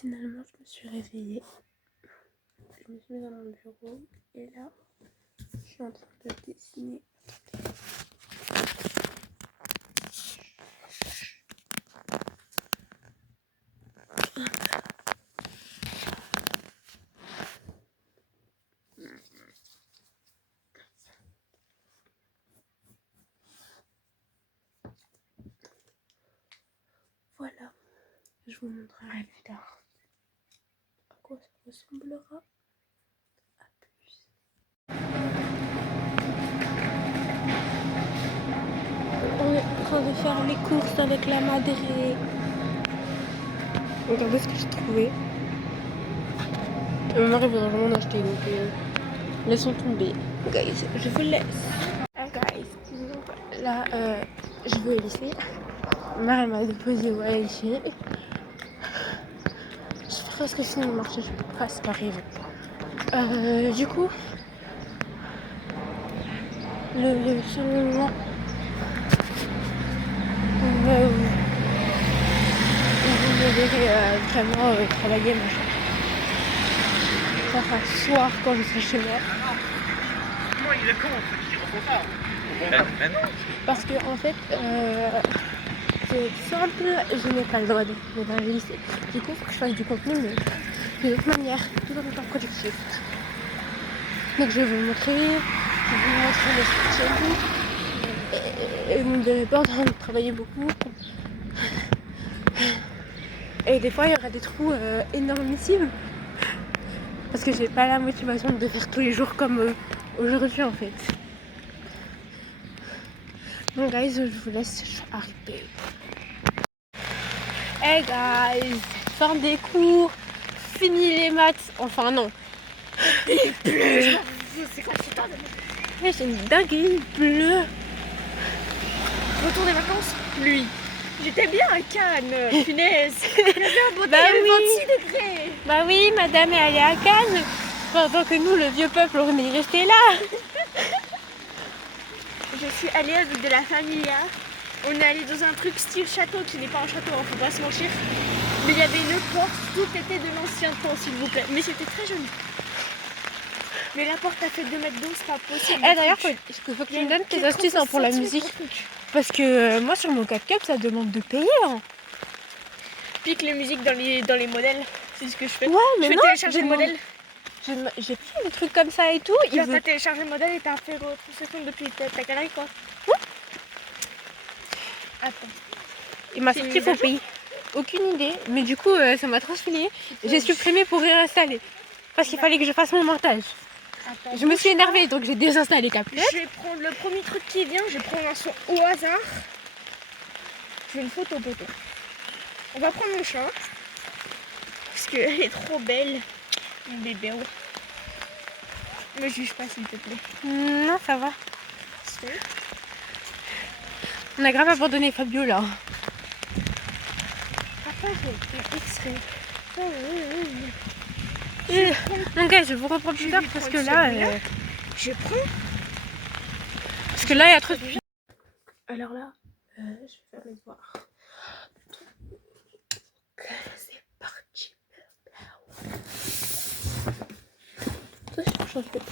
Finalement, je me suis réveillée. Je me suis mise dans mon bureau et là, je suis en train de dessiner. Voilà, je vous montrerai plus tard à quoi ça ressemblera. À plus. On est en train de faire les courses avec la madré. Regardez ce que j'ai trouvé. Ma mère voudrait vraiment en acheter, donc laissons tomber. Guys, je vous laisse. Guys, donc, là, je vais au lycée. Ma mère m'a déposé au lycée. J'ai presque fini de marcher, je suis presque arrivée. Du coup, le seul moment où vous me verrez vraiment travailler, machin, ça sera soir quand je serai chez moi. Comment il est con, ce qui reprend pas. Parce que en fait, c'est simple, je n'ai pas le droit de filmer dans le lycée. Du coup, il faut que je fasse du contenu, mais de toute manière, tout en étant productif. Donc je vais vous montrer, les sketchs et tout. Et vous ne verrez pas en train de travailler beaucoup. Et des fois, il y aura des trous énormissimes. Parce que j'ai pas la motivation de faire tous les jours comme aujourd'hui en fait. Donc guys, je vous laisse, je suis arrivée. Hey guys, fin des cours, fini les maths, enfin non. Il pleut. C'est quand tu tardes. Ouais, j'ai une dinguerie, il pleut. Retour des vacances, pluie. J'étais bien à Cannes, punaise. Il y avait un beau temps, Bah il y avait oui. 26 degrés. Bah oui, madame est allée à Cannes. Pendant que nous, le vieux peuple, on est resté là. Je suis allée avec de la familia. On est allé dans un truc style château qui n'est pas un château, hein, faut pas se mentir. Mais il y avait une porte, tout était de l'ancien temps s'il vous plaît. Mais c'était très joli. Mais la porte a fait 2 mètres d'eau, c'est pas possible. Eh d'ailleurs, faut que tu me donnes tes astuces hein, pour la musique. Parce que moi, sur mon 4Cup, ça demande de payer. Hein. Pique les musiques dans les modèles, c'est ce que je fais. Ouais, mais je fais non, télécharger le modèle. J'ai pris des trucs comme ça et tout. Tu vas télécharger le modèle et t'as fait retranscription depuis ta galerie quoi. Attends. Il m'a sorti faux pays. Aucune idée. Mais du coup, ça m'a transféré. J'ai supprimé pour réinstaller. Parce qu'il fallait que je fasse mon montage. Attends, je me suis énervée donc j'ai désinstallé CapCut. Je vais prendre le premier truc qui vient. Je vais prendre un son au hasard. Je fais une photo poteau. On va prendre mon chat. Parce qu'elle est trop belle. Mon bébé. Me juge pas s'il te plaît. Non, ça va. On a grave abandonné Fabio là. Papa, j'ai extrait. Donc je vous reprends plus tard parce que là... Je prends. Parce que là, il y a trop de... Alors là, je vais faire mes devoirs. C'est parti. Je change de place.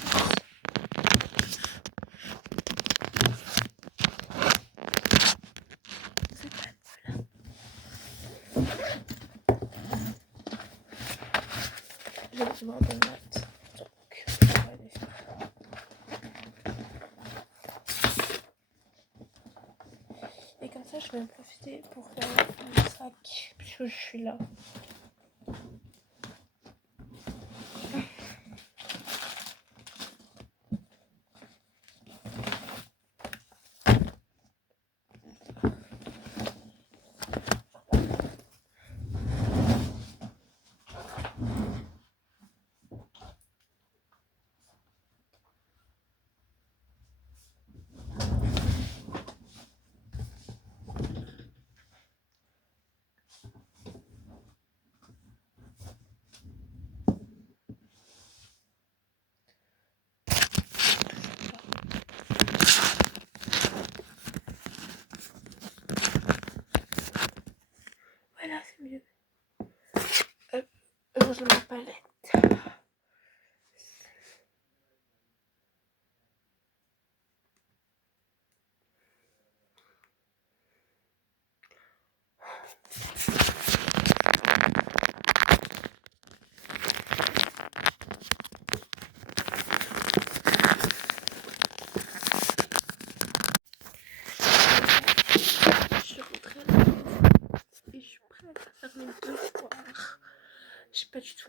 Je vais devoir de maths. Donc, on va aller faire. Et comme ça, je vais en profiter pour faire mon sac, puisque je suis là.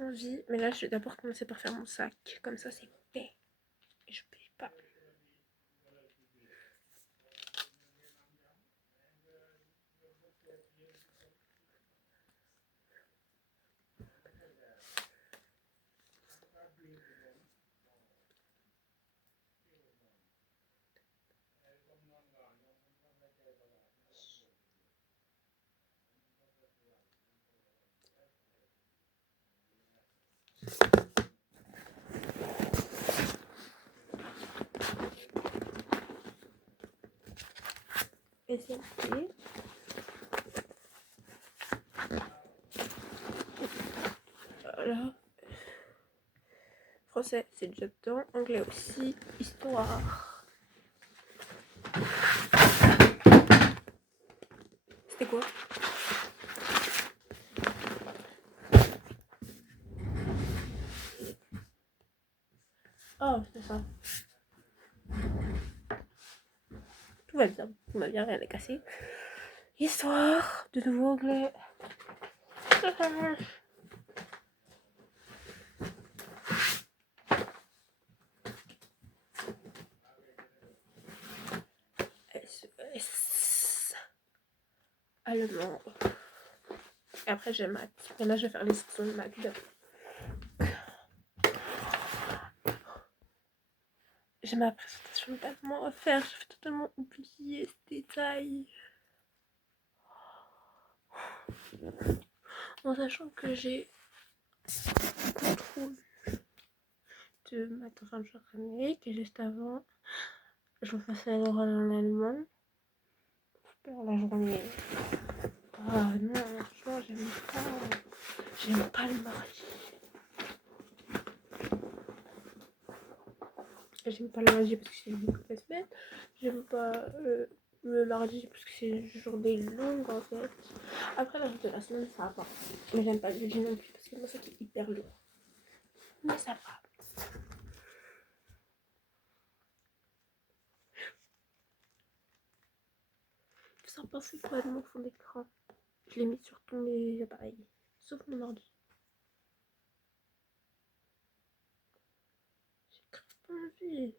envie, mais là je vais d'abord commencer par faire mon sac, comme ça c'est fait. Et je paye pas. Et c'est fait. Voilà. Français, c'est déjà dedans. Anglais aussi. Histoire. C'était quoi? Oh, c'est ça. Tout va bien. Tout va bien, rien n'est cassé. Histoire. De nouveau anglais. SES. Allemand. Et après j'ai maths. Et là je vais faire les sections de maths. J'ai ma présentation tellement à faire. Je vais totalement oublier ce détail. En sachant que j'ai contrôle de maths en fin de journée, que juste avant je vais passer à l'oral en allemand. Je perds la journée. Ah non, franchement j'aime pas le mardi. J'aime pas le mardi parce que c'est le début de la semaine. J'aime pas le mardi parce que c'est une journée longue en fait. Après le reste de la semaine ça va pas. Mais j'aime pas le jeudi non plus parce que moi ça qui est hyper lourd. Mais ça va. Je sens pas c'est quoi de mon fond d'écran. Je l'ai mis sur tous mes appareils. Sauf mon ordi. J'ai grave pas envie.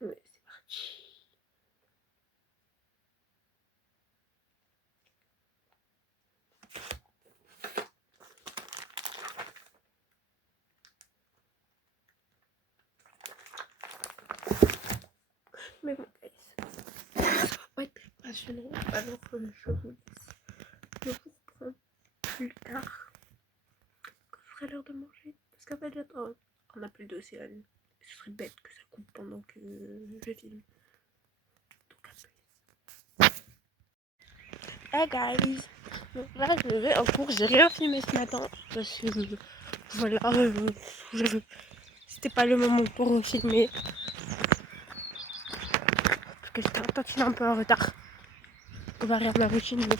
Mais c'est parti. Mais bon, guys, ça va pas être très passionnant. Alors je vous laisse. Je vous reprends plus tard. Quand ce serait l'heure de manger. Parce qu'en fait, on n'a plus d'océan. Ce serait bête que ça coupe pendant que je filme. Donc à plus. Hey guys. Donc là, je vais en cours. J'ai rien filmé ce matin. Parce que voilà, c'était pas le moment pour filmer. Parce que j'étais un tantinet un peu en retard. On va regarder ma routine, donc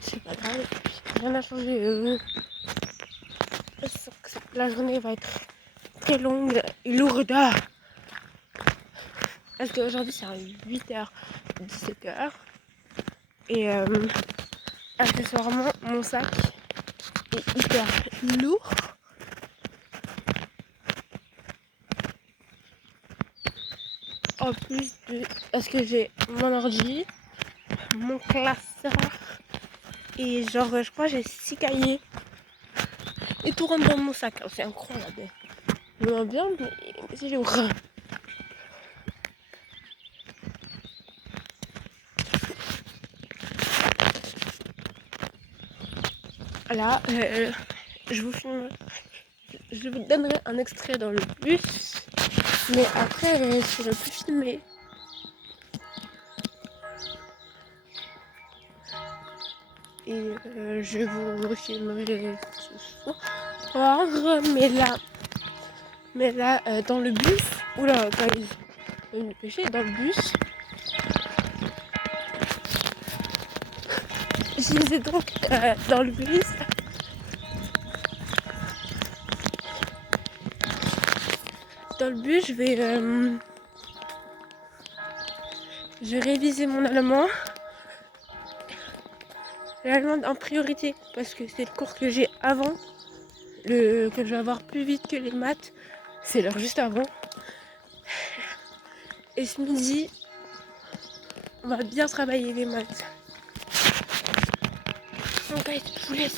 c'est pas grave. Rien n'a changé. La journée va être très longue et lourde. Parce qu'aujourd'hui c'est à 8h, 17h. Et accessoirement, mon sac est hyper lourd. En plus de... Parce que j'ai mon ordi, mon classeur et genre je crois j'ai 6 cahiers. Et tout rentre dans mon sac. C'est incroyable. Loin bien, mais c'est lourd. Là, je vous filme. Je vous donnerai un extrait dans le bus. Mais après, je ne vais plus filmer. Et je vous filmerai ce soir. Mais là, dans le bus. Oula, quand il me pêcher dans le bus. Je disais donc dans le bus. Dans le bus, je vais réviser mon allemand. l'allemand en priorité parce que c'est le cours que j'ai avant, que je vais avoir plus vite que les maths. C'est l'heure juste avant. Et ce midi, on va bien travailler les maths. Donc allez, je vous laisse.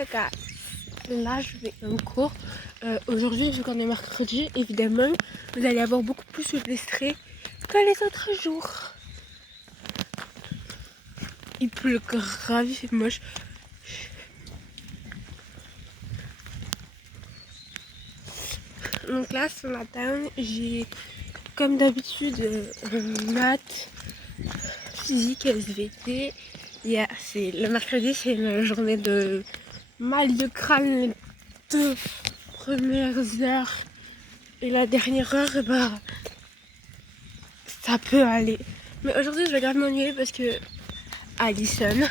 Hey guys, là je vais en cours. Aujourd'hui, vu qu'on est mercredi, évidemment, vous allez avoir beaucoup plus de stress que les autres jours. Il pleut grave, il fait moche. Donc là, ce matin, j'ai comme d'habitude maths, physique, SVT. C'est le mercredi, c'est une journée de mal de crâne les 2 premières heures. Et la dernière heure, ça peut aller. Mais aujourd'hui, je vais grave m'ennuyer parce que Alison,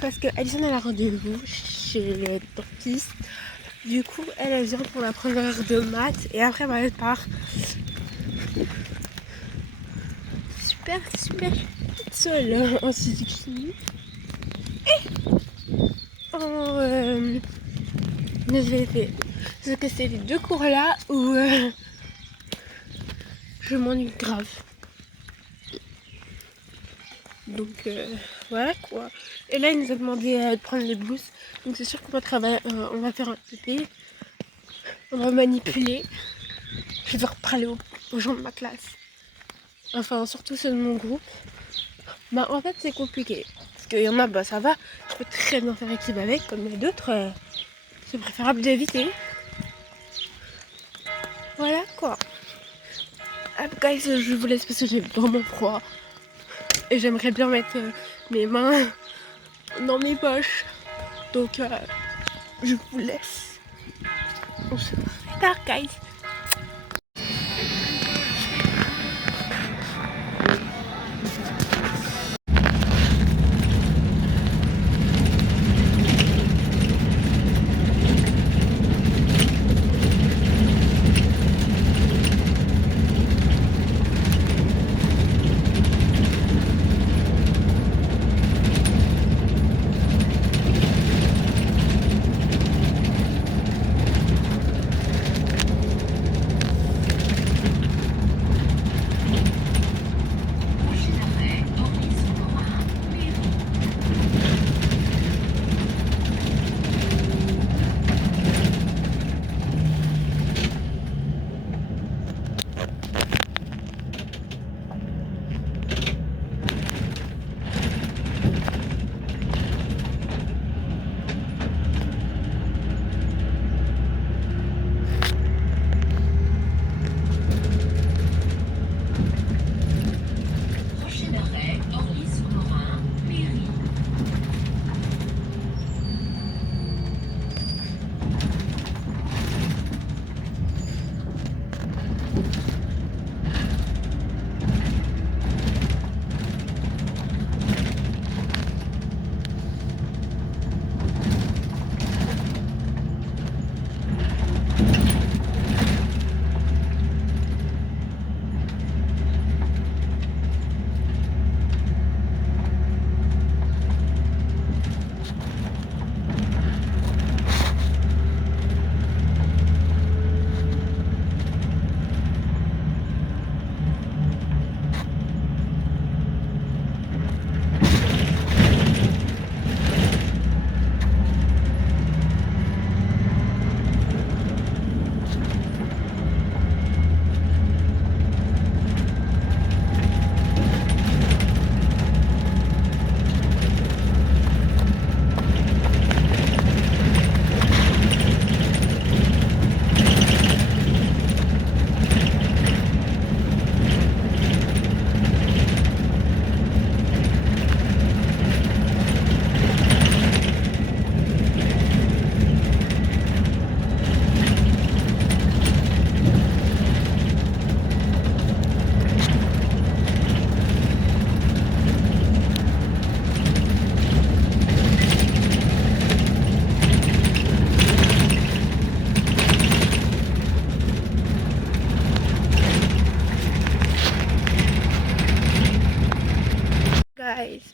elle a rendez-vous chez le dentiste. Du coup, elle vient pour la première heure de maths et après, elle part. Super toute seule en physique-chimie et en SVT. Parce que c'est les 2 cours là où je m'ennuie grave. Donc voilà quoi. Et là, il nous a demandé de prendre les blouses. Donc c'est sûr qu'on va travailler, on va faire un TP. On va manipuler. Je vais devoir parler aux gens de ma classe. Enfin, surtout ceux de mon groupe. Bah en fait, c'est compliqué. Parce qu'il y en a, ça va. Je peux très bien faire équipe avec. Comme les d'autres, c'est préférable d'éviter. Voilà quoi. Ah, guys, je vous laisse parce que j'ai vraiment froid. Et j'aimerais bien mettre mes mains dans mes poches. Donc, je vous laisse. On se voit plus tard, guys.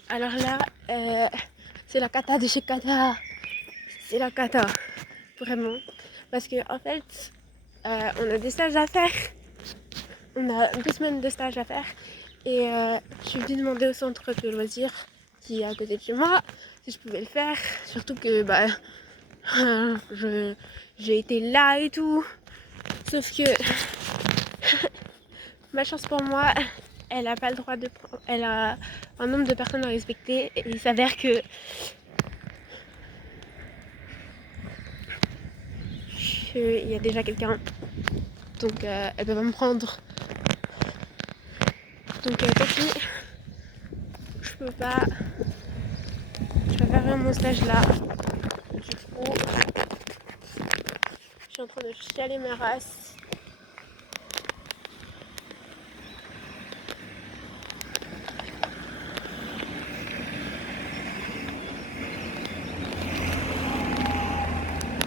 Alors là, c'est la cata de chez Cata. C'est la cata, vraiment. Parce que en fait, on a des stages à faire. On a 2 semaines de stage à faire. Et je suis venue demander au centre de loisirs qui est à côté de chez moi si je pouvais le faire. Surtout que bah, j'ai été là et tout. Sauf que ma chance pour moi, elle a pas le droit de prendre. Elle a un nombre de personnes à respecter. Et il s'avère que il y a déjà quelqu'un. Donc elle peut pas me prendre. Donc tant pis. Je peux pas. Je vais faire mon stage là. Du coup, je suis en train de chialer ma race.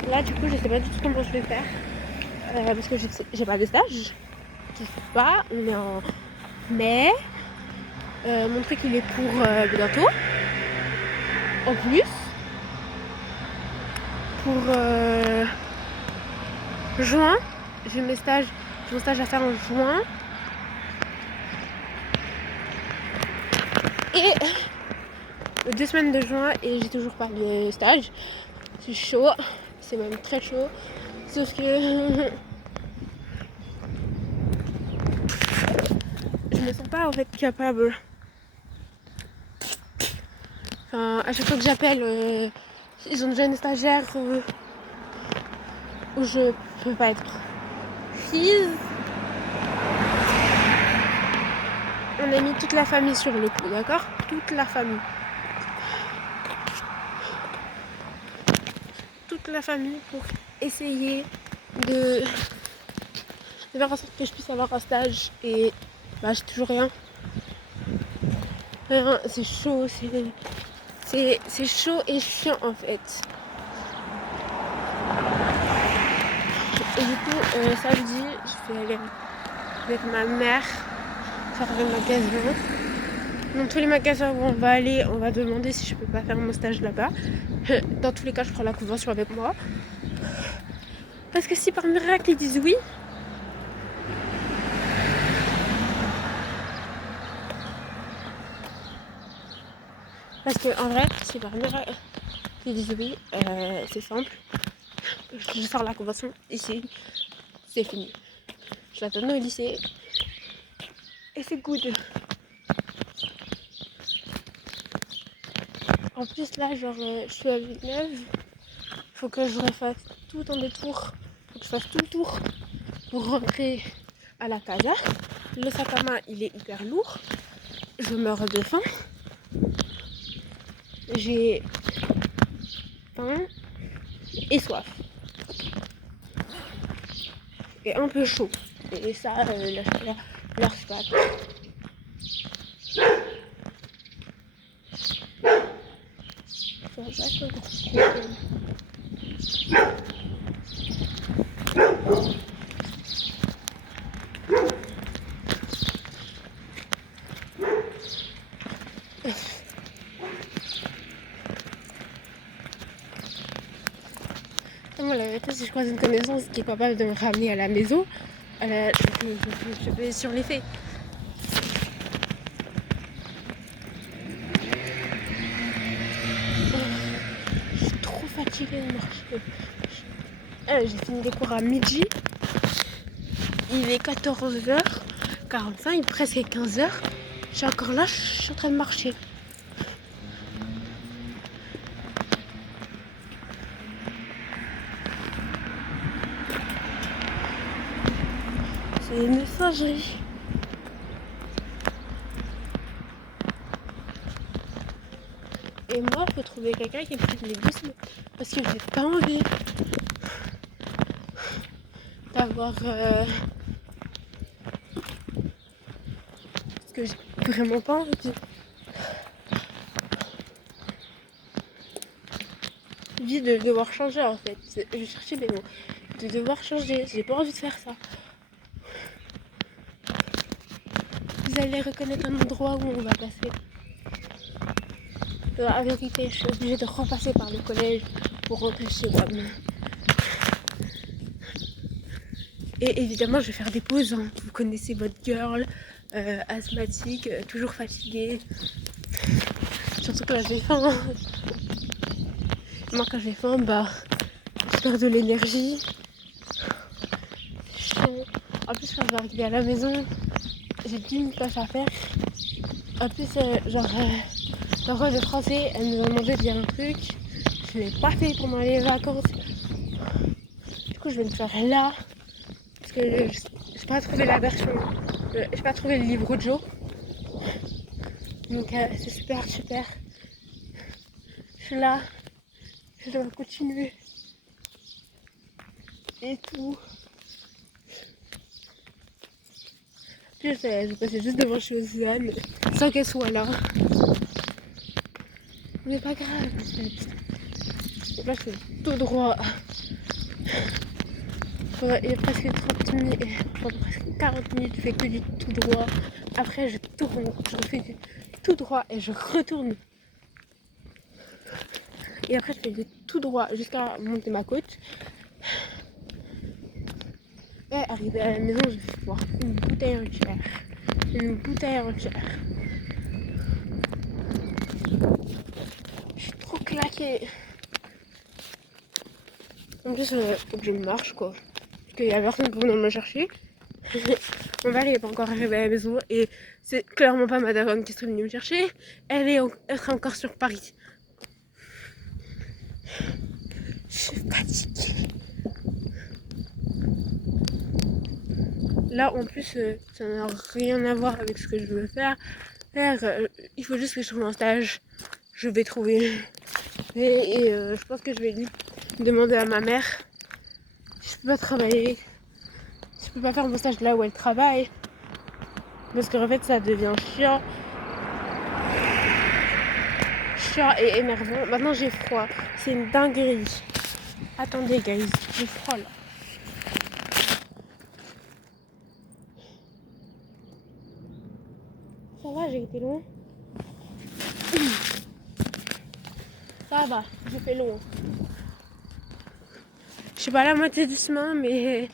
Là, du coup, je sais pas du tout comment je vais faire. Parce que j'ai pas de stage. Je sais pas. On est en mai. Mon truc, il est pour bientôt. En plus. Pour juin. J'ai mon stage à faire en juin. Et 2 semaines de juin et j'ai toujours pas de stage. C'est chaud. C'est même très chaud. Sauf que je me sens pas en fait capable. Enfin, à chaque fois que j'appelle, ils ont déjà une stagiaire où je peux pas être prise. On a mis toute la famille sur le coup, d'accord? Toute la famille. Toute la famille pour essayer de faire en sorte que je puisse avoir un stage et bah j'ai toujours rien. Rien, c'est chaud, c'est chaud et chiant en fait. Et du coup, samedi, je vais aller avec ma mère faire le magasin. Dans tous les magasins où on va aller, on va demander si je peux pas faire mon stage là-bas. Dans tous les cas, je prends la convention avec moi. Parce que si par miracle ils disent oui, parce que en vrai, si par miracle ils disent oui, c'est simple. Je sors la convention ici, c'est fini. Je la donne au lycée et c'est good. En plus là, genre, je suis à Villeneuve. Faut que je refasse tout un détour. Faut que je fasse tout le tour pour rentrer à la casa. Le sac à main, il est hyper lourd. Je meurs de faim. J'ai faim et soif. Et un peu chaud. Et ça, la chaleur, c'est pas. Moi, la vérité, si je croise une connaissance qui est capable de me ramener à la maison, je vais sur les faits. Je suis trop fatiguée de marcher. J'ai fini les cours à midi. Il est 14h45, il est presque 15h. Je suis encore là, je suis en train de marcher. C'est une singerie. Et moi, il faut trouver quelqu'un qui me prenne les doucement. Parce que j'ai pas envie d'avoir... Parce que j'ai vraiment pas envie de devoir changer en fait. Je cherchais mes mots. De devoir changer. J'ai pas envie de faire ça. Vous allez reconnaître un endroit où on va passer. La vérité, je suis obligée de repasser par le collège pour rentrer chez moi. Et évidemment, je vais faire des pauses. Hein. Vous connaissez votre girl, asthmatique, toujours fatiguée. Surtout que là, j'ai faim. Moi quand j'ai faim, bah je perds de l'énergie. C'est chiant. En plus quand je vais arriver à la maison, j'ai 10 000 tâches à faire. En plus la prof de français, elle nous a demandé de lire un truc. Je l'ai pas fait pendant les vacances. Du coup je vais le faire là. Parce que j'ai pas trouvé la version. J'ai pas trouvé le livre audio. Donc c'est super. Je suis là. Je dois continuer. Et tout. Je sais, je passais juste devant chez Océane sans qu'elle soit là. Mais pas grave. Et là, je fais tout droit. Il y a presque 30 minutes, pendant presque 40 minutes, je fais que du tout droit. Après, je tourne, je refais du tout droit et je retourne. Et après, je fais du tout droit jusqu'à monter ma côte. Et arrivé à la maison, je vais boire une bouteille entière. Je suis trop claquée. En plus, faut que je marche quoi. Parce qu'il y a personne pour venir me chercher. Mon père il est pas encore arrivé à la maison et c'est clairement pas ma daronne qui serait venue me chercher. Elle sera encore sur Paris. Je suis fatiguée. Là en plus ça n'a rien à voir avec ce que je veux faire. Il faut juste que je trouve un stage. Je vais trouver. Et je pense que je vais lui demander à ma mère si je peux pas travailler. Si je peux pas faire mon stage là où elle travaille. Parce qu'en fait ça devient chiant et énervant. Maintenant j'ai froid. C'est une dinguerie. Attendez guys, j'ai froid là. Ça va, j'ai été loin. Ça va, j'ai fait long. Je suis pas à la moitié du chemin, mais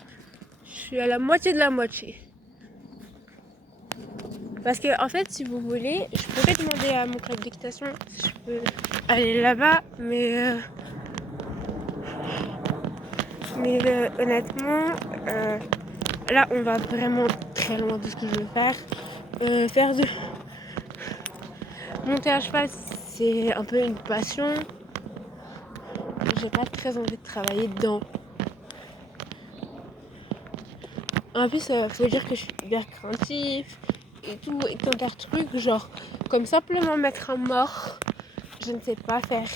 je suis à la moitié de la moitié. Parce que en fait, si vous voulez, je pourrais demander à mon club d'équitation si je peux aller là-bas, mais honnêtement, là on va vraiment très loin de ce que je veux faire. Faire de monter à cheval, c'est un peu une passion. J'ai pas très envie de travailler dedans. En plus, faut dire que je suis hyper craintif et tout, et tant de trucs, genre, comme simplement mettre un mort, je ne sais pas faire.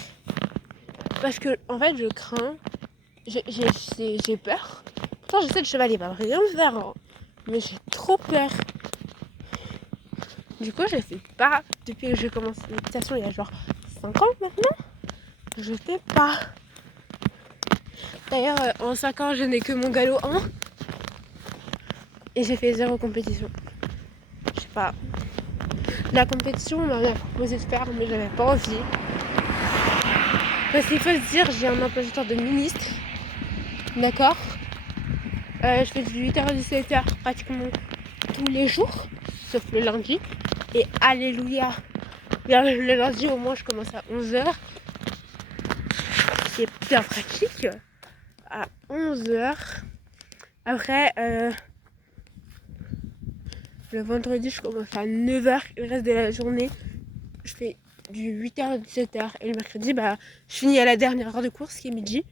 Parce que, en fait, je crains, j'ai peur. Pourtant, je sais le cheval, il va rien me faire, hein, mais j'ai trop peur. Du coup, je fais pas, depuis que j'ai commencé l'équitation il y a genre 5 ans maintenant, je fais pas. D'ailleurs, en 5 ans, je n'ai que mon galop 1. Et j'ai fait 0 compétition. Je sais pas. La compétition, on m'avait proposé de faire, mais j'avais pas envie. Parce qu'il faut se dire, j'ai un emploi du temps de ministre. D'accord. Je fais du 8h à 17h pratiquement tous les jours, sauf le lundi. Et alléluia. Le lundi, au moins, je commence à 11h. C'est bien pratique. À 11h. Après, le vendredi, je commence à 9h. Le reste de la journée, je fais du 8h à 17h. Et le mercredi, bah, je finis à la dernière heure de course, qui est midi.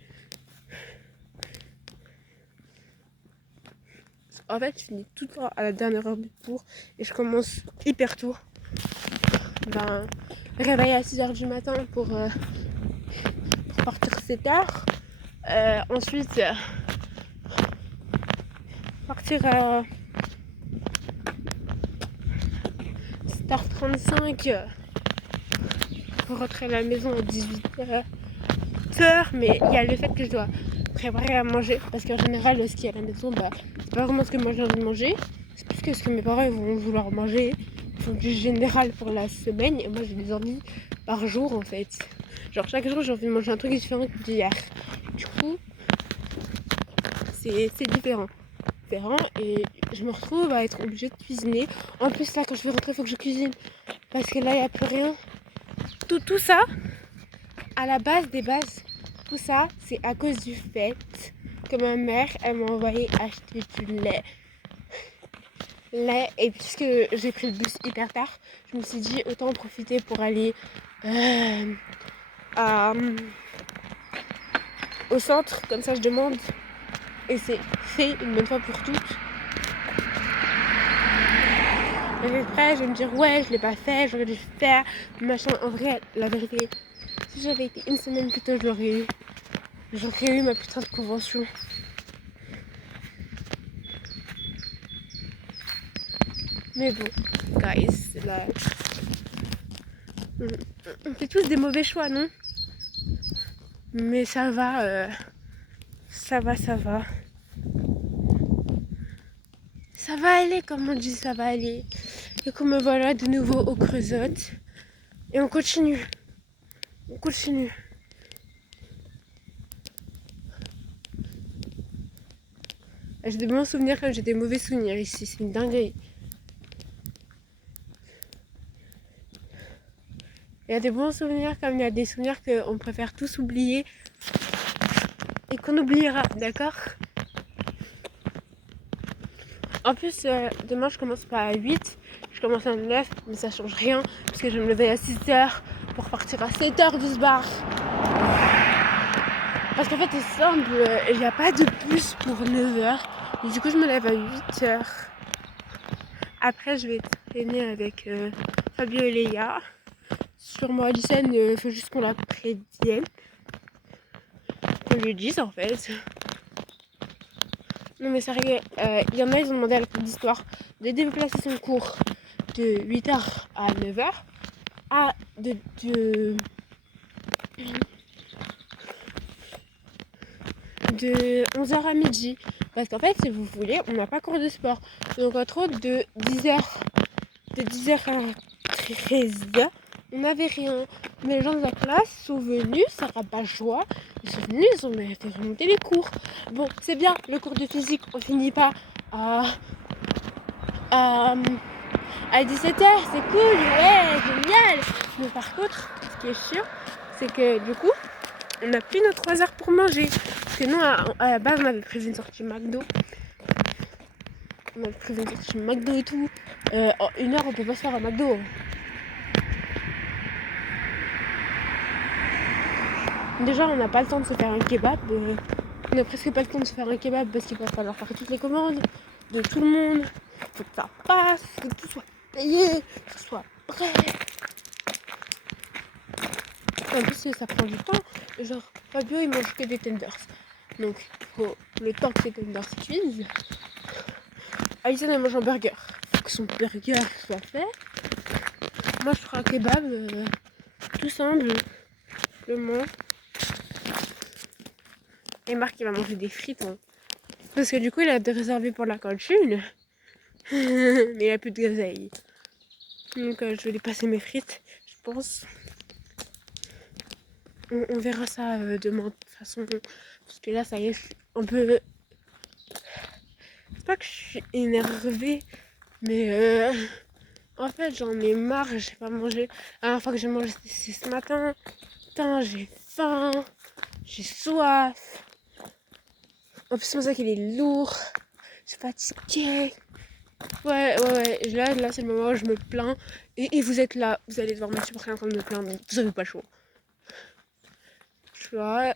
En fait, je finis tout le temps à la dernière heure de cours. Et je commence hyper tôt. Ben, réveil à 6h du matin pour partir 7h. Ensuite, partir à 7h35 pour rentrer à la maison à 18h. Mais il y a le fait que je dois préparer à manger. Parce qu'en général, ce qui est à la maison, bah, c'est pas vraiment ce que moi j'ai envie de manger. C'est plus que ce que mes parents vont vouloir manger. Ils font du général pour la semaine. Et moi, j'ai des envies par jour en fait. Genre, chaque jour, j'ai envie de manger un truc différent d'hier. Du coup, c'est différent. Et je me retrouve à être obligée de cuisiner. En plus, là, quand je vais rentrer, il faut que je cuisine. Parce que là, il n'y a plus rien. Tout ça, à la base des bases, tout ça, c'est à cause du fait que ma mère, elle m'a envoyé acheter du lait. Et puisque j'ai pris le bus hyper tard, je me suis dit autant en profiter pour aller au centre, comme ça je demande et c'est fait une bonne fois pour toutes. Après je vais me dire ouais je l'ai pas fait, j'aurais dû le faire, machin. En vrai la vérité, si j'avais été une semaine plus tôt j'aurais eu ma putain de convention. Mais bon, guys, là, on fait tous des mauvais choix, non? Mais ça va, ça va. Ça va aller, comme on dit, ça va aller. Et qu'on me voilà de nouveau au Creusot. Et on continue. J'ai des bons souvenirs comme j'ai des mauvais souvenirs ici, c'est une dinguerie. Il y a des bons souvenirs comme il y a des souvenirs qu'on préfère tous oublier et qu'on oubliera, d'accord? En plus, demain je commence pas à 8, je commence à 9, mais ça change rien parce que je vais me lever à 6h pour partir à 7h de ce bar. Parce qu'en fait, c'est simple, il n'y a pas de bus pour 9h. Et du coup, je me lève à 8h. Après, je vais traîner avec Fabio et Léa. Sûrement Alyssane, il faut juste qu'on la prévienne. Qu'on lui dise en fait. Non mais sérieux, il y en a, ils ont demandé à la cour d'histoire de déplacer son cours de 8h à 9h à de 11h à midi. Parce qu'en fait, si vous voulez, on n'a pas cours de sport. Donc entre autres, de 10h à 13h, on n'avait rien. Mais les gens de la classe sont venus, ça rabat joie. Ils sont venus, ils ont fait remonter les cours. Bon, c'est bien, le cours de physique, on finit pas à 17h, c'est cool, ouais, génial. Mais par contre, ce qui est chiant, c'est que du coup, on n'a plus nos 3 heures pour manger. Parce que nous, à la base, on avait prévu une sortie McDo. On avait prévu une sortie McDo et tout. En 1 heure, on peut pas se faire un McDo. Déjà, on n'a pas le temps de se faire un kebab. On n'a presque pas le temps de se faire un kebab parce qu'il va falloir faire toutes les commandes de tout le monde. Faut que ça passe, que tout soit payé, que ce soit prêt. En plus, ça prend du temps. Genre, Fabio, il mange que des tenders. Donc, il faut le temps que ces tenders cuisent. Alison, elle mange un burger. Il faut que son burger soit fait. Moi, je ferai un kebab tout simplement. Et Marc, il va manger des frites. Hein. Parce que du coup, il a réservé pour la cantine. Mais il a plus de groseille. Donc, je vais lui passer mes frites, je pense. On verra ça demain, de toute façon. Parce que là, ça y est, je suis un peu... C'est pas que je suis énervée, mais en fait, j'en ai marre, j'ai pas mangé. La dernière fois que j'ai mangé, c'est ce matin. Putain, j'ai faim, j'ai soif. En plus, c'est pour ça qu'il est lourd. Je suis fatiguée. Ouais. Là c'est le moment où je me plains. Et vous êtes là, vous allez devoir me supporter en train de me plaindre. Vous avez pas le choix. Tu vois.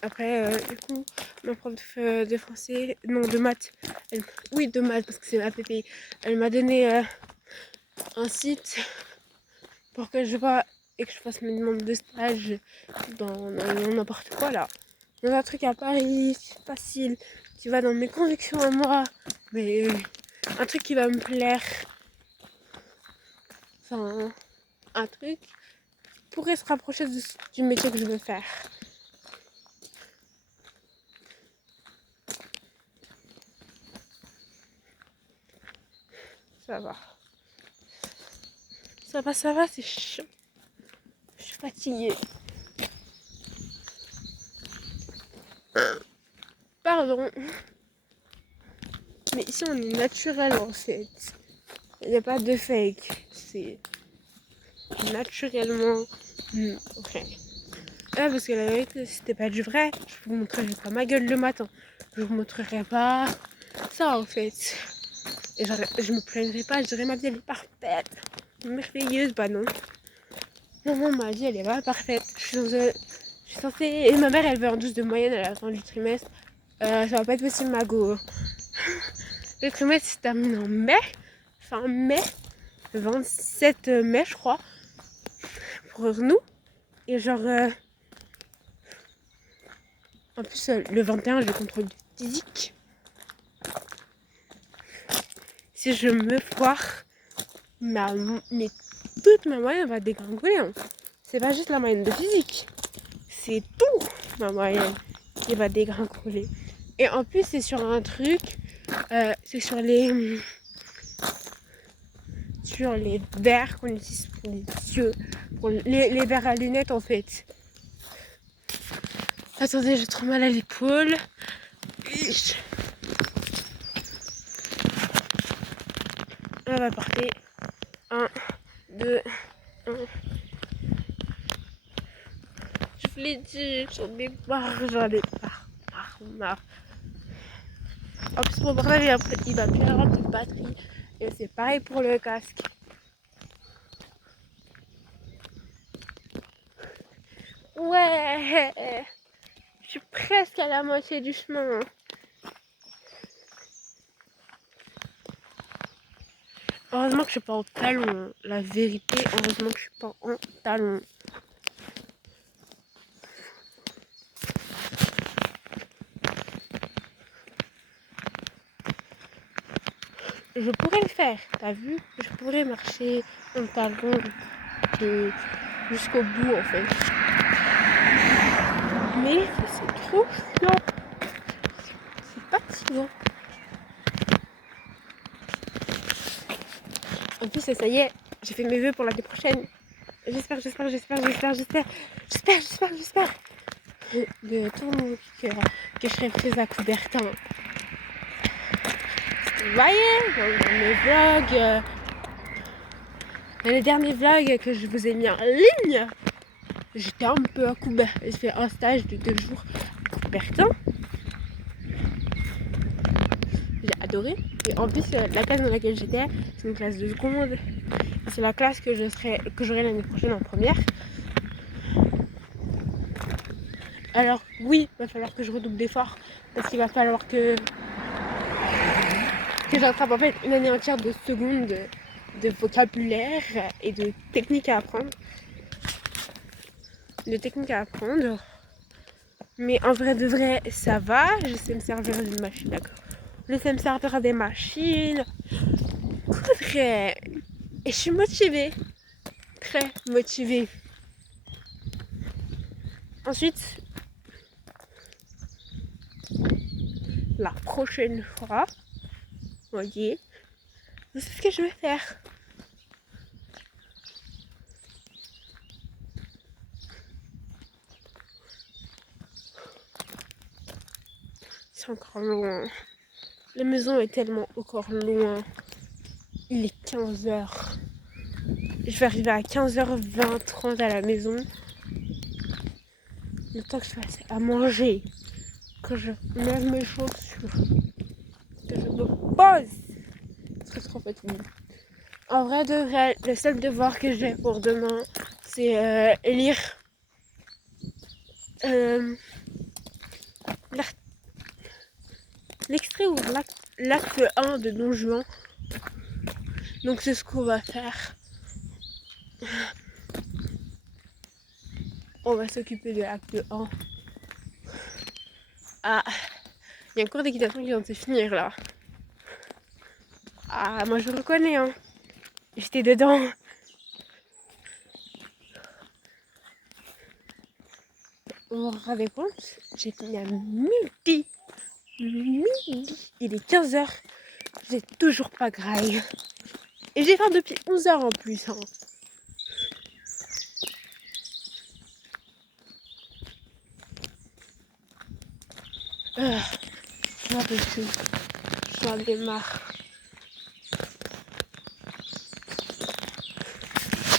Après, du coup, ma prof de français, non, de maths. De maths, parce que c'est ma pépé. Elle m'a donné un site pour que je vois et que je fasse mes demandes de stage dans n'importe quoi là. Dans un truc à Paris, c'est facile, qui va dans mes convictions à moi, mais un truc qui va me plaire. Enfin, un truc qui pourrait se rapprocher du métier que je veux faire. Ça va, c'est chiant. Je suis fatiguée. Pardon. Mais ici, on est naturel en fait. Il n'y a pas de fake. C'est naturellement Ok. Ouais, parce que la vérité, c'était pas du vrai. Je vous montrerai pas ma gueule le matin. Je vous montrerai pas ça en fait. Et je me plaindrai pas, je dirais ma vie elle est parfaite, merveilleuse. Bah non. Non, ma vie elle est pas parfaite. Je suis censée. Et ma mère elle veut un 12 de moyenne à la fin du trimestre. Ça va pas être possible, ma go. Le trimestre se termine en mai. Fin mai. Le 27 mai, je crois. Pour nous. Et genre. En plus, le 21, j'ai le contrôle de physique. Si je me foire, mais toute ma moyenne va dégringoler. Hein. C'est pas juste la moyenne de physique. C'est tout ma moyenne qui va dégringoler. Et en plus, c'est sur un truc. C'est sur les verres qu'on utilise pour les yeux. Pour les verres à lunettes, en fait. Attendez, j'ai trop mal à l'épaule. On va partir. 1, 2, 1. Je vous l'ai dit, j'en ai marre. Marre. En plus, mon portable, il va plus avoir de batterie. Et c'est pareil pour le casque. Ouais, je suis presque à la moitié du chemin. Heureusement que je suis pas en talon. La vérité, heureusement que je suis pas en talon. Je pourrais le faire, t'as vu? Je pourrais marcher en talon jusqu'au bout en fait. Mais c'est trop chiant. C'est fatigant. En plus, ça y est, j'ai fait mes vœux pour l'année prochaine. J'espère. De tout mon cœur que je serai prise à Coubertin. Vous voyez, dans mes vlogs, dans les derniers vlogs que je vous ai mis en ligne, j'étais un peu à Coubertin. J'ai fait un stage de 2 jours à Coubertin. J'ai adoré. Et en plus, la classe dans laquelle j'étais, c'est une classe de seconde. C'est la classe que j'aurai l'année prochaine en première. Alors oui, il va falloir que je redouble d'efforts parce qu'il va falloir que j'attrape en fait une année entière de seconde de vocabulaire et de techniques à apprendre. Mais en vrai de vrai, ça va. Je sais me servir d'une machine, d'accord. Je sais me servir des machines. Très. Et je suis motivée. Très motivée. Ensuite, la prochaine fois, voyez, c'est ce que je vais faire. C'est encore loin. La maison est tellement encore loin. Il est 15h. Je vais arriver à 15h20, 30 à la maison. Le temps que je fasse à manger, que je lève mes chaussures, que je me pose. C'est trop fatigué. En vrai de vrai, le seul devoir que j'ai pour demain, c'est lire l'extrait ou l'acte 1 de Don Juan. Donc c'est ce qu'on va faire. On va s'occuper de l'acte 1. Ah, il y a un cours d'équitation qui vient de se finir là. Ah, moi je reconnais, hein. J'étais dedans. Vous vous rendez compte? J'ai fini à midi. Il est 15h. J'ai toujours pas graille. Et j'ai faim depuis 11h en plus. Hein. J'en peux plus. J'en ai marre.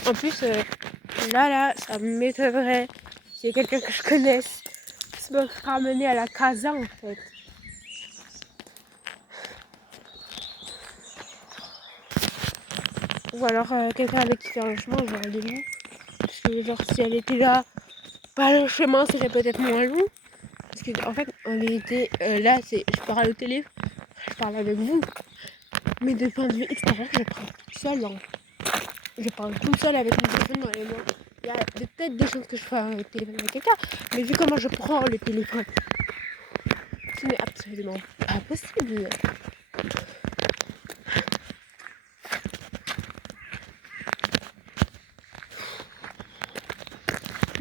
En plus, Là, ça m'étonnerait qu'il y ait quelqu'un que je connaisse qui me ramener à la casa en fait. Ou alors quelqu'un avec qui faire le chemin, genre les loups. Parce que genre si elle était là, pas le chemin serait peut-être moins long. Parce que en fait, on était là, je parle au téléphone, je parle avec vous. Mais de point de vue extérieur, je parle toute seule. Hein. Je parle toute seule avec mon téléphone dans les mains. Il y a peut-être des chances que je fasse un téléphone avec quelqu'un, mais vu comment je prends le téléphone, ce n'est absolument pas possible.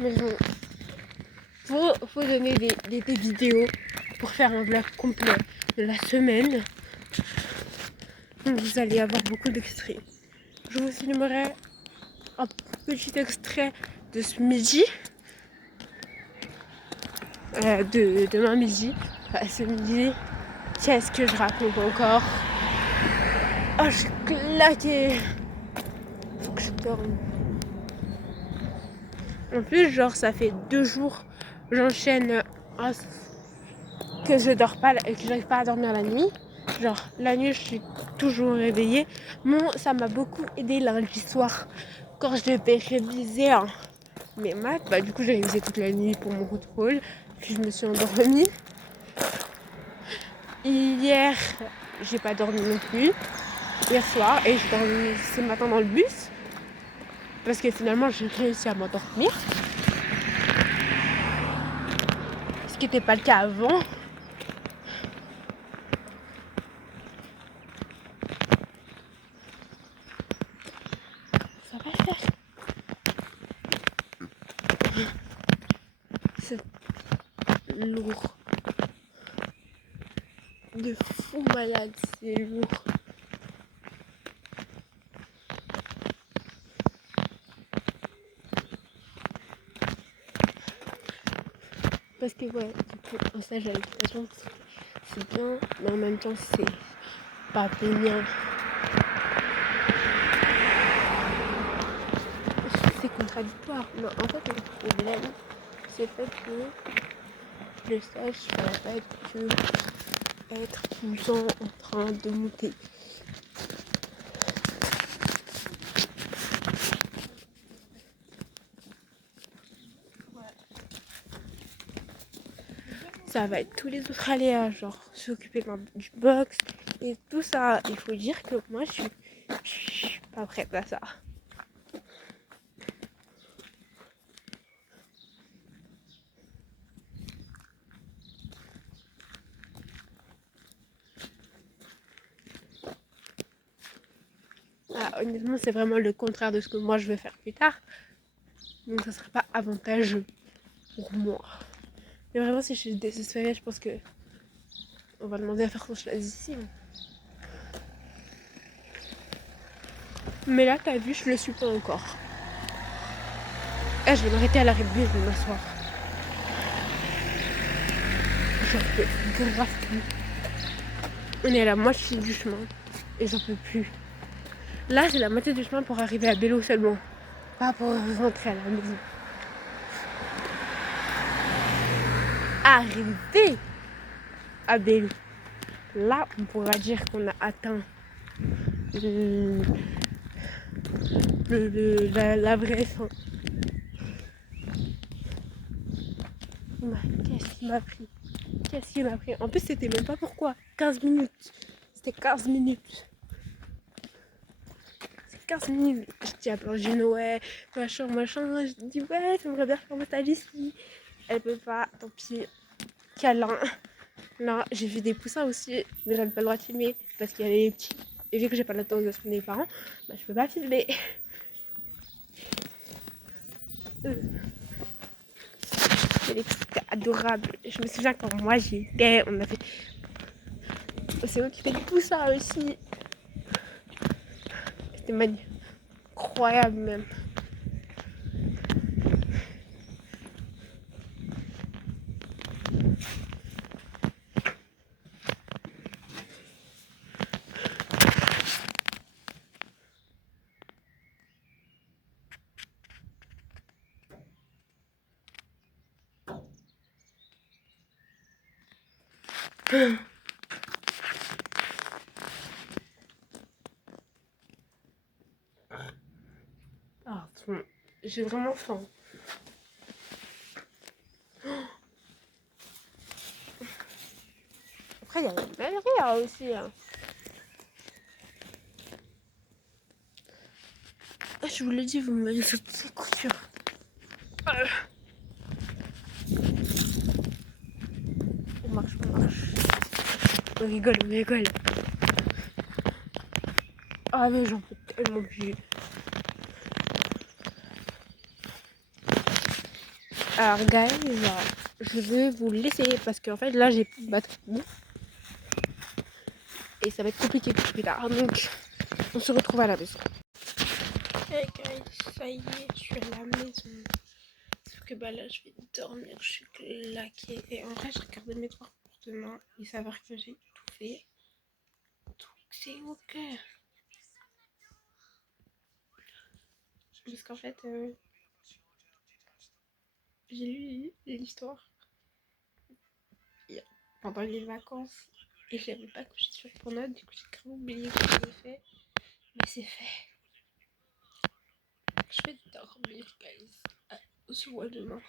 Mais bon, faut donner des vidéos pour faire un vlog complet de la semaine. Donc vous allez avoir beaucoup d'extraits. Je vous filmerai un petit extrait de ce midi. De demain midi. Enfin, ce midi, qu'est-ce que je raconte encore? Oh, je suis claquée. Faut que je dorme. En plus, genre, ça fait 2 jours, j'enchaîne que je dors pas et que j'arrive pas à dormir la nuit. Genre, la nuit, je suis toujours réveillée. Ça m'a beaucoup aidé lundi soir quand je devais réviser mes maths. Bah, du coup, j'ai révisé toute la nuit pour mon contrôle. Puis, je me suis endormie. Hier, j'ai pas dormi non plus. Hier soir, et je dormi ce matin dans le bus. Parce que finalement, j'ai réussi à m'endormir. Ce qui n'était pas le cas avant. Ça va le faire. C'est lourd. De fou malade, c'est lourd. Parce que ouais, du coup, un stage à l'éducation, c'est bien, mais en même temps, c'est pas bien. C'est contradictoire. Mais en fait, le problème, c'est le fait que le stage, ça va pas être que être tout le temps en train de monter. Ça va être tous les autres aléas, genre s'occuper du box et tout ça. Il faut dire que moi, je suis pas prête à ça. Ah, honnêtement, c'est vraiment le contraire de ce que moi je veux faire plus tard. Donc ça serait pas avantageux pour moi. Mais vraiment, si je suis désespérée, je pense que on va demander à faire son choix ici. Mais là, t'as vu, je le suis pas encore. Je vais m'arrêter à l'arrêt de bus, je vais m'asseoir. J'en peux grave plus. On est à la moitié du chemin et j'en peux plus. Là, j'ai la moitié du chemin pour arriver à Bello seulement. Pas pour rentrer à la maison. Arriver à Bello. Là, on pourra dire qu'on a atteint la vraie fin. Qu'est-ce qu'il m'a pris? Qu'est-ce qu'il m'a pris? En plus, c'était même pas pourquoi. 15 minutes. C'était 15 minutes. C'est 15 minutes. Je dis à Blanchine, ouais, machin. Je dis, ouais, j'aimerais bien faire mon stage ici. Elle peut pas, tant pis. Câlin. Là, j'ai vu des poussins aussi, mais j'avais pas le droit de filmer parce qu'il y avait les petits. Et vu que j'ai pas l'autorisation des parents, bah, je peux pas filmer. C'est des trucs adorables. Je me souviens quand moi j'y étais, on s'est occupé de poussins aussi. C'était magnifique. Incroyable même. j'ai vraiment faim. Après, il y a la galerie aussi. Hein. Ah, je vous l'ai dit, vous me voyez ce petit couture. On marche, on marche. On rigole, on rigole. Ah, mais j'en peux tellement plus. Alors, guys, je vais vous laisser parce qu'en fait, là, j'ai plus de batterie. Et ça va être compliqué plus tard. Donc, on se retrouve à la maison. Hey guys, ça y est, je suis à la maison. Sauf que bah là, je vais dormir, je suis claquée. Et en vrai, je regardais mes devoirs pour demain. Il s'avère que j'ai tout fait. Donc, c'est ok. Parce qu'en fait, j'ai lu l'histoire pendant les vacances. Et je l'avais pas couché sur pour note. Du coup, j'ai grave oublié que j'avais fait. Mais c'est fait. Je vais dormir, guys. On se voit demain.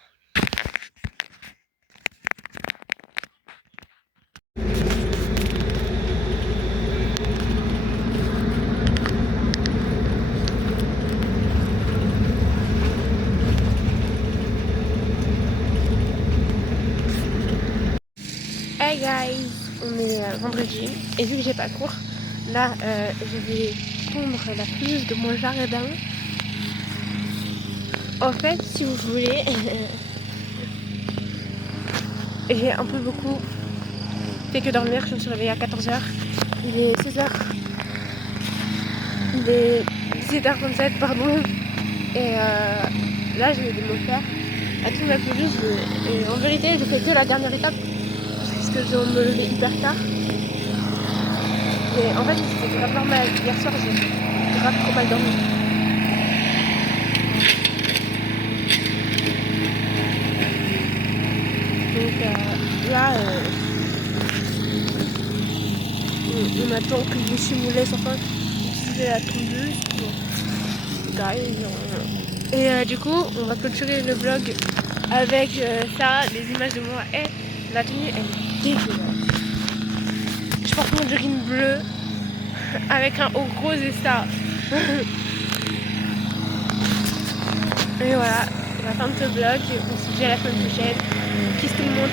Hey guys, on est vendredi et vu que j'ai pas cours, là je vais pondre la pelouse de mon jardin. En fait, si vous voulez, j'ai un peu beaucoup fait que dormir. Je me suis réveillée à 14h. Il est 16h. Il est 17h37, pardon. Et là, je vais me faire à toute ma pelouse. Et en vérité, j'ai fait que la dernière étape parce que je me levais hyper tard. Et en fait, c'était grave normal. Hier soir, j'ai grave trop mal dormi. Donc là, on attend que les simulets sont enfin utiliser la tondeuse. Et du coup, on va clôturer le vlog avec ça, les images de moi. Et la tenue, elle est dégueulasse. Je porte mon jogging bleu avec un haut rose et ça. Et voilà, c'est la fin de ce vlog. On se dit à la semaine prochaine. Kiss tout le monde.